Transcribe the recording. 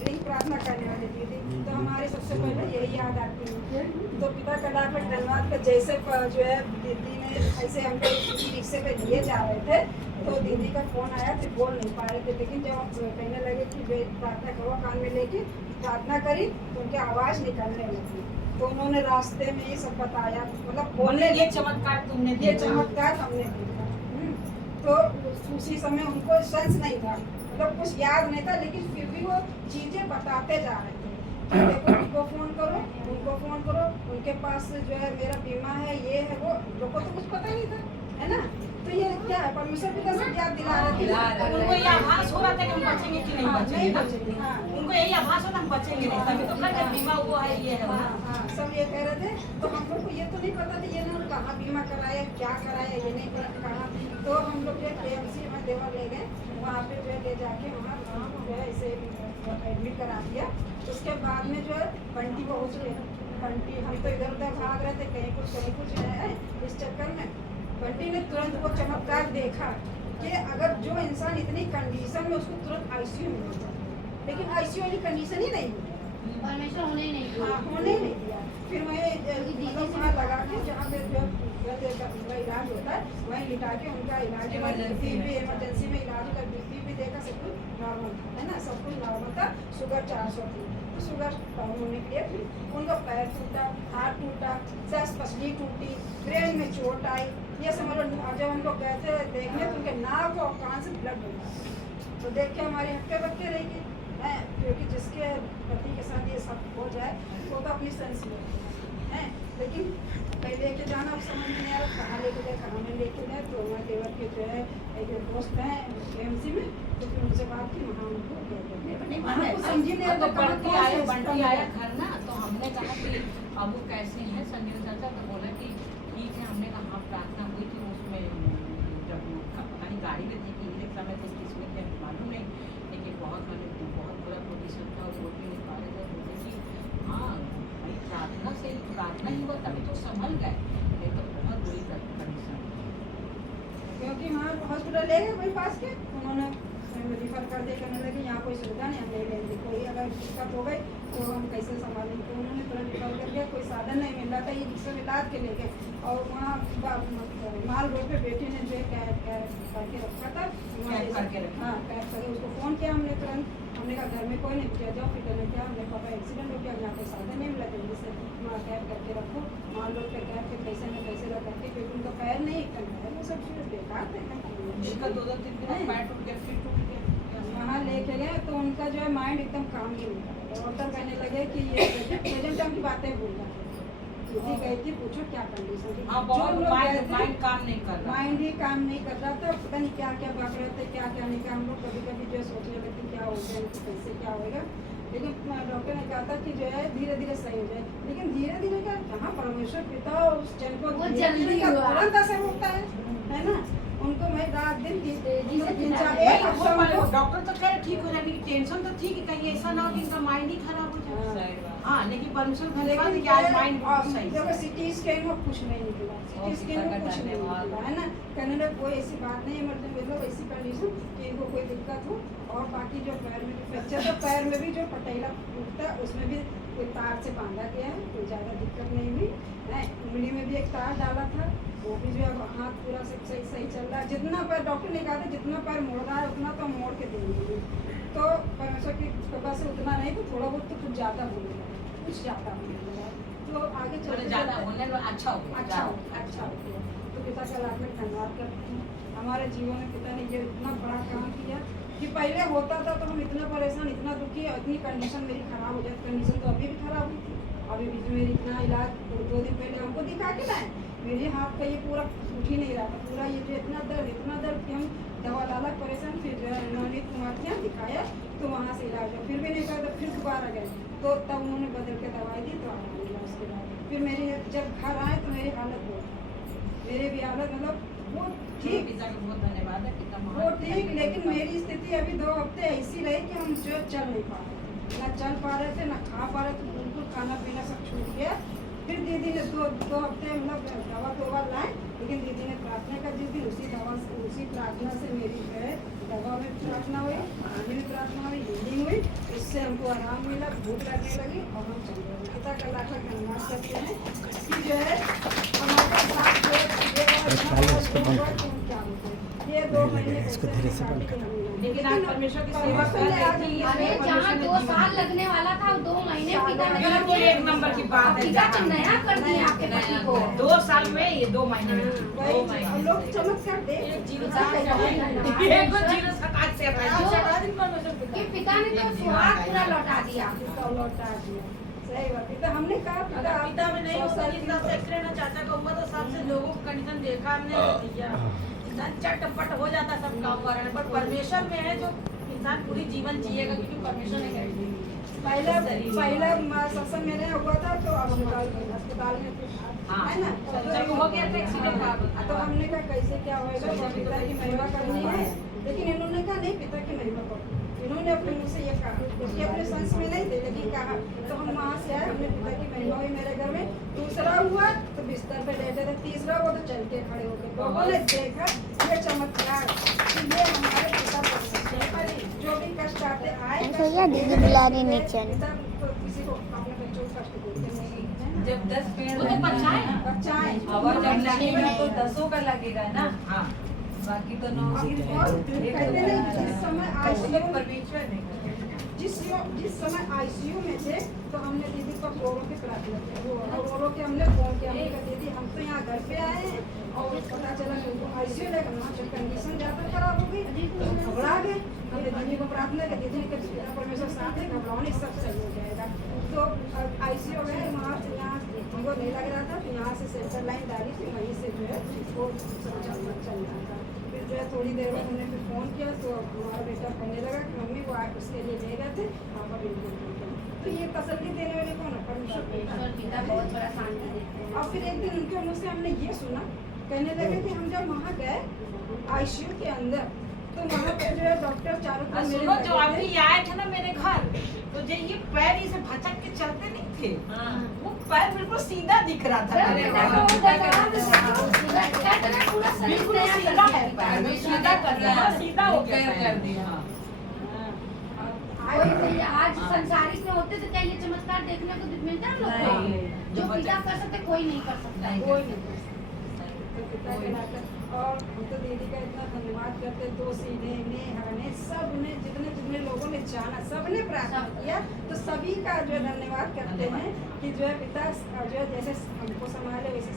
Ring प्रार्थना करने वाली दीदी, तो हमारे सबसे पहले यही याद आती है। तो पिता कदापट धन्यवाद का जैसे जो है दीदी ने ऐसे हम रिक्शे पे लिए जा रहे थे, तो दीदी का फोन आया, फिर बोल नहीं पा रहे थे, लेकिन जब हम कहने लगे कि वे प्रार्थना करो, कान में लेके प्रार्थना करी तो उनकी आवाज़ निकलने लगी। तो उन्होंने रास्ते में ये सब बताया, मतलब बोलने, ये चमत्कार तुमने ये चमत्कार हमने देखा। तो उसी समय उनको सेंस नहीं था, मतलब कुछ याद नहीं था, लेकिन फिर भी वो चीज़ें बताते जा रहे थे कि देखो उनको फ़ोन करो, उनको फ़ोन करो, उनके पास जो है मेरा बीमा है, ये है वो, लोगों को तो कुछ पता नहीं था, है ना। तो ये क्या है, परमेश्वर पिता सब याद दिला रहे थे। उनको ये आभास हो रहा था कि हम बचेंगे कि नहीं बचेंगे ना। उनको यही आभास होता हम बचेंगे नहीं, तभी तो कहते बीमा वो है, ये है। हाँ, सब ये कह रहे थे। तो हम लोग को ये तो नहीं पता था ये ना कहाँ बीमा कराया, क्या कराया, ये नहीं कहा। तो हम लोग जो KMC में देवा ले गए, वहाँ पे जो है ले जाके वहाँ जो है इसे एडमिट करा दिया। उसके बाद में जो है बंटी पहुँच गए। बंटी, हम तो इधर उधर भाग रहे थे, कहीं कुछ है, इस चक्कर में बंटी ने तुरंत वो चमत्कार देखा कि अगर जो इंसान इतनी कंडीशन में, उसको तुरंत ICU में ले जाए, लेकिन ICU वाली कंडीशन ही नहीं हुई, परमेश्वर होने ही नहीं हाँ, होने ही नहीं दिया। फिर मैं मतलब वहाँ लगा के जहाँ पे जो इलाज होता है वहीं लिटा के उनका इलाज, इमरजेंसी में इलाज का BP भी देखा, सब कुछ नॉर्मल था, है ना, सब कुछ नॉर्मल था। शुगर 400 थी, तो शुगर कम होने के लिए फिर उनका पैर टूटा, हाथ टूटा, सांस पसली टूटी, ब्रेन में चोट आई, ये समझ लो। जब हम लोग गए थे देखने तो उनके नाक और कान से ब्लड निकला, तो देख के हमारी हक्के बक्के रह गई है, क्योंकि जिसके पति के साथ ये सब हो जाए वो तो अपनी सेंस में है, लेकिन कहीं लेके जाना अब समझ में नहीं आ रहा, कहाँ लेके जाए, कहाँ में लेके जाए। तो वहाँ देवर के जो है एक दोस्त हैं KMC में, तो फिर उनसे बात की, वहाँ उनको समझी नहीं तो बंटी आया घर ना, तो हमने कहा कि अब वो कैसे हैं संजीव चाचा, तो बोला कि ठीक है। हमने कहा हाँ प्रार्थना हुई थी, उसमें जब पता नहीं गाड़ी में थी कि एक समय थे किसमें थे मालूम नहीं, लेकिन बहुत बुरा पोजिशन था और बोल भी नहीं पा रहे थे। बोले कि हाँ भाई प्रार्थना ही हुआ तभी तो संभल गए, नहीं तो बहुत बुरी कंडीशन। क्योंकि वहाँ हॉस्पिटल ले गए वही पास के, उन्होंने रिफर कर दिया, कहने लगे यहाँ कोई सुविधा नहीं, हम नहीं लेंगे, कोई अगर दिक्कत हो गई तो हम कैसे संभालेंगे। तो उन्होंने तुरंत रिफर कर दिया, कोई साधन नहीं मिल रहा था, ये रिक्शा में लाद के ले गए। और वहाँ माल रोड पे बेटी ने जो है कैब करके रखा था, हाँ कैब करके उसको फ़ोन किया हमने तुरंत। हमने कहा घर में कोई नहीं, किया जाओ, फिर कहने क्या, हमने पापा एक्सीडेंट हो गया, यहाँ कोई साधन नहीं मिला, जल्दी से वहाँ कैब करके रखो, माल रोड पे कैब के पैसे में पैसे रख करके, क्योंकि उनका पैर नहीं करना है, वो सब चीज़ बेकार थे। जिसका 2-3 दिन पैर टूट गया, फिर टूट गया, वहाँ लेके गए तो उनका जो है माइंड एकदम काम ही नहीं कर रहा, और तब कहने लगे कि ये प्रेजेंट टाइम की बातें भूल रहा है। दीदी गई थी, पूछो क्या कंडीशन थी, माइंड काम नहीं कर रहा, माइंड ही काम नहीं कर रहा था, पता नहीं क्या क्या भाग रहे थे, क्या क्या नहीं किया। हम लोग कभी कभी जो है सोचने लगते क्या हो गया, कैसे क्या होएगा, लेकिन डॉक्टर ने कहा था कि जो है धीरे धीरे सही हो जाए। लेकिन धीरे धीरे का कहाँ, परमेश्वर पिता उस जन को तुरंत असर होता है ना। उनको मैं रात दिन डॉक्टर तो कह रहे ठीक हो जाएगी, टेंशन तो थी कि कहीं ऐसा ना हो कि इनका माइंड ही खराब हो जाए। हाँ, लेकिन परमेश्वर धन्यवाद कि आज माइंड सही। देखो CT स्कैन में कुछ नहीं निकला, CT स्कैन में कुछ नहीं निकला, है ना। कहने लगे कोई ऐसी बात नहीं है, मतलब ऐसी कंडीशन कि इनको कोई दिक्कत हो। और बाकी जो पैर में फ्रैक्चर, तो पैर में भी जो पटेला टूटता है उसमें भी कोई तार से बांधा गया है, कोई ज़्यादा दिक्कत नहीं हुई है। उंगली में भी एक तार डाला था, वो भी जो है हाथ पूरा सही चल रहा है। जितना पैर, डॉक्टर ने कहा था जितना पैर मोड़ रहा है उतना तो हम मोड़ के देंगे, तो परमेश्वर की कृपा से उतना नहीं तो थोड़ा बहुत तो कुछ ज़्यादा बोलेगा, कुछ ज़्यादा बोलेगा, तो आगे चल ज़्यादा होने में अच्छा हो गया। तो पिता का लाख में धन्यवाद करते हैं। हमारे जीवन में पिता ने ये इतना बड़ा काम किया कि पहले होता था तो हम इतना परेशान, इतना दुखी, इतनी कंडीशन मेरी खराब हो जाती, कंडीशन तो अभी भी खराब हुई थी, अभी भी मेरी इतना इलाज 2 दिन पहले हमको दिखा के लाए, मेरे हाथ का ये पूरा उठ ही नहीं रहा था, पूरा ये जो इतना दर्द कि हम दवा लाला परेशान। फिर जो है नवनीत कुमार के यहाँ दिखाया तो वहाँ से इलाज हुआ, फिर भी नहीं कहा, तो फिर दोबारा गए तो तब उन्होंने बदल के दवाई दी तो आराम मिला। उसके बाद फिर मेरी जब घर आए तो मेरी हालत बहुत, मेरे भी हालत मतलब वो ठीक, पिता का बहुत धन्यवाद है, पिता वो ठीक, लेकिन मेरी स्थिति अभी 2 हफ्ते ऐसी रही कि हम जो चल नहीं पा रहे थे, ना चल पा रहे थे, ना खा पा रहे थे, बिल्कुल खाना पीना सब छूट गया। फिर दीदी ने 2 हफ्ते मतलब दवा लाए, लेकिन दीदी ने प्रार्थना कर दी थी, उसी प्रार्थना से मेरी जो है दवा में प्रार्थना हुई, खाने में प्रार्थना हुई, हीलिंग हुई। उससे हमको आराम मिला, भूख लगने लगी और हम चले गए। पिता का लाख लाख धन्यवाद करते हैं कि जो है हमारे साथ जो ये 2 महीने इसको धीरे से बंद कर। लेकिन आज परमेश्वर की सेवा कर रही थी। अरे जहाँ 2 साल लगने वाला था 2 महीने पिता ने कर बिल्कुल दिया। एक नंबर की बात है। पिता तो नया कर दिया आपके पति को। 2 साल में ये 2 महीने में 2 भाई महीने लोग चमत्कार दे एक जीरो सकाज से कि पिता ने तो सुहाग पूरा लौटा दिया। लौटा दिया। सही बात। पिता हमने कहा अगर पिता में नहीं होता जिस हिसाब से एक्सीडेंट ना चाचा का हुआ तो सबसे लोगों की कंडीशन देखा हमने भैया इंसान चटपट हो जाता सब काम कर रहे हैं, पर परमेश्वर में है जो इंसान पूरी जीवन जिएगा क्योंकि परमेश्वर ने पहले सत्संग मेरे हुआ था तो अस्पताल में हाँ, है ना, जब हो गया था एक्सीडेंट तो हमने कहा कैसे क्या होएगा, तो पिता की महिमा करनी है। लेकिन इन्होंने कहा नहीं, पिता की महिमा करो। इन्होंने अपने मुँह से ये कहा, जबकि अपने संस में नहीं थे लेकिन कहा। तो हम वहाँ से आए, हमने पिता की महिमा हुई मेरे घर में। दूसरा हुआ तो बिस्तर पे लेटे थे, तीसरा हुआ तो चल के खड़े हो गए। लोगों ने देखा ये चमत्कार कि ये हमारे पिता पर जो भी कष्ट आते आए, भैया दीदी बुला रही नीचे। पिता तो किसी को अपने बच्चों को कष्ट देते नहीं है। जब 10 पेड़ वो तो बच्चाएं हवा जब लगेगा तो 10 का लगेगा ना। हाँ बाकी तो 9 कहते नहीं जिस समय आईसीयू परमेश्वर नहीं जिस समय आईसीयू में थे तो हमने दीदी को रो की प्रार्थना की, रो के हमने फोन किया। हमने कहा दीदी हम तो यहाँ घर पे आए हैं और पता चला कि उनको आईसीयू लेकर वहाँ पे कंडीशन ज़्यादा खराब हो गई, घबरा गए। हमने दीदी को प्रार्थना की, दीदी के परमेश्वर साथ है, घबराओ नहीं, सब सही हो जाएगा। तो आईसीयू गए, वहाँ से यहाँ हमको नहीं लग रहा था, तो यहाँ से सेंटर लाइन डाली थी, वहीं से जो है वो सब चल रहा था। फिर जो है थोड़ी देर में हमने फिर फ़ोन किया तो हमारा बेटा कहने लगा कि मम्मी वो उसके लिए ले गए थे, पापा बिल्कुल ठीक है। तो ये तसल्ली देने वाले कौन है? परमेश्वर पिता बहुत बड़ा शांति देते हैं। और फिर एक दिन उनके मुँह से हमने ये सुना, कहने लगे कि हम जब वहाँ गए आईसीयू के अंदर तो वहाँ पे जो है डॉक्टर चारों तरफ मेरे सुनो जो लगे अभी थे। आए थे ना मेरे घर तो जो ये पैर इसे भचक के चलते नहीं थे, वो पैर बिल्कुल सीधा दिख रहा था। अरे पूरा शरीर बिल्कुल नया कर सीधा दिया है पिता पैर, ने। सीधा कर दिया, सीधा हो गया कर दिया। वही भैया आज संसारिक में होते तो क्या ये चमत्कार देखने को मिलता है हम लोग को? नहीं। जो पिता कर सकते कोई नहीं कर सकता। कोई नहीं। तो पिता के नाते और हम तो दीदी का इतना धन्यवाद करते, दोषी ने हने सब ने जितने जितने लोगों ने जाना सबने प्रार्थना किया, तो सभी का जो है धन्यवाद करते हैं कि जो है पिता जो है जैसे हमको संभाले वैसे